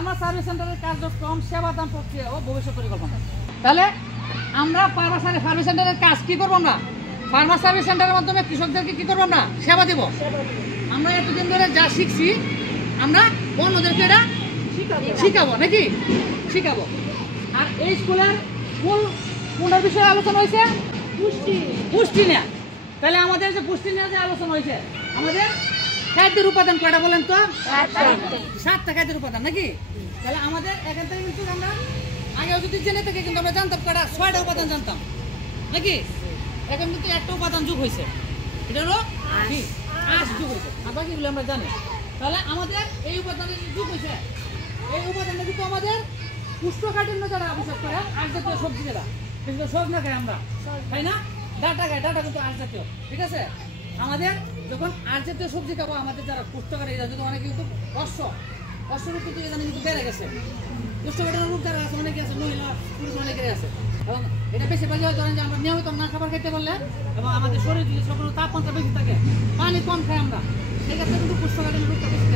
Farmer service সেন্টারের কার্যক্রম, সেবা দান প্রক্রিয়া ও ভবিষ্যৎ পরিকল্পনা। তাহলে আমরা ফার্মার সার্ভিস সেন্টারের কাজ কি করবো? আমরা ফার্মার সার্ভিস সেন্টারের মাধ্যমে কৃষকদেরকে কি করবো? আমরা সেবা দেব। আমরা এতদিন ধরে যা শিখছি আমরা অন্যদেরকে এটা শিখাবো, নাকি শিখাবো। আর এই স্কুলের কোন বিষয়ে আলোচনা হয়েছে? পুষ্টি নিয়ে। তাহলে আমাদের যে পুষ্টি নিয়ে যে আলোচনা হয়েছে, আমাদের খাদ্যের উপাদান কয়টা বলেন তো? 7টা খাদ্যের উপাদান, নাকি? তাহলে আমাদের এখান থেকে কিন্তু আমরা আগে যদি জেনে থেকে কিন্তু আমরা জানতাম কয়টা? 6টা উপাদান জানতাম, নাকি? এখন কিন্তু একটা উপাদান যোগ হয়েছে, এটা হলো আঁশ যোগ হয়েছে, আর বাকিগুলো আমরা জানি। তাহলে আমাদের এই উপাদানের যোগ হয়েছে, এই উপাদানটা কিন্তু আমাদের পুষ্টিকাঠিন্য যারা আবশ্যক করে আঁশ জাতীয় সবজি, যেটা কিন্তু সজনা খাই আমরা, তাই না? ডাটা খাই, ডাটা কিন্তু আঁশ জাতীয়, ঠিক আছে? আমাদের যখন আঁশ জাতীয় সবজি খাবো, আমাদের যারা পুষ্টিকারী এরা কিন্তু অনেকে কিন্তু অশ্বরূপ কিন্তু এখানে কিন্তু বেড়ে গেছে। পুষ্টিকাঠিন্য রোগ যারা আছে অনেকে আছে, মহিলা পুরুষ অনেকেরই আছে। এবং এটা বেশিরভাগই হয় ধরেন যে আমরা নিয়মিত না খাবার খেতে পারলে এবং আমাদের শরীর যদি সকল তাপমাত্রা বেশি থাকে, পানি কম খাই আমরা, সেক্ষেত্রে কিন্তু পুষ্টিকাঠিন্য রোগটা বেশি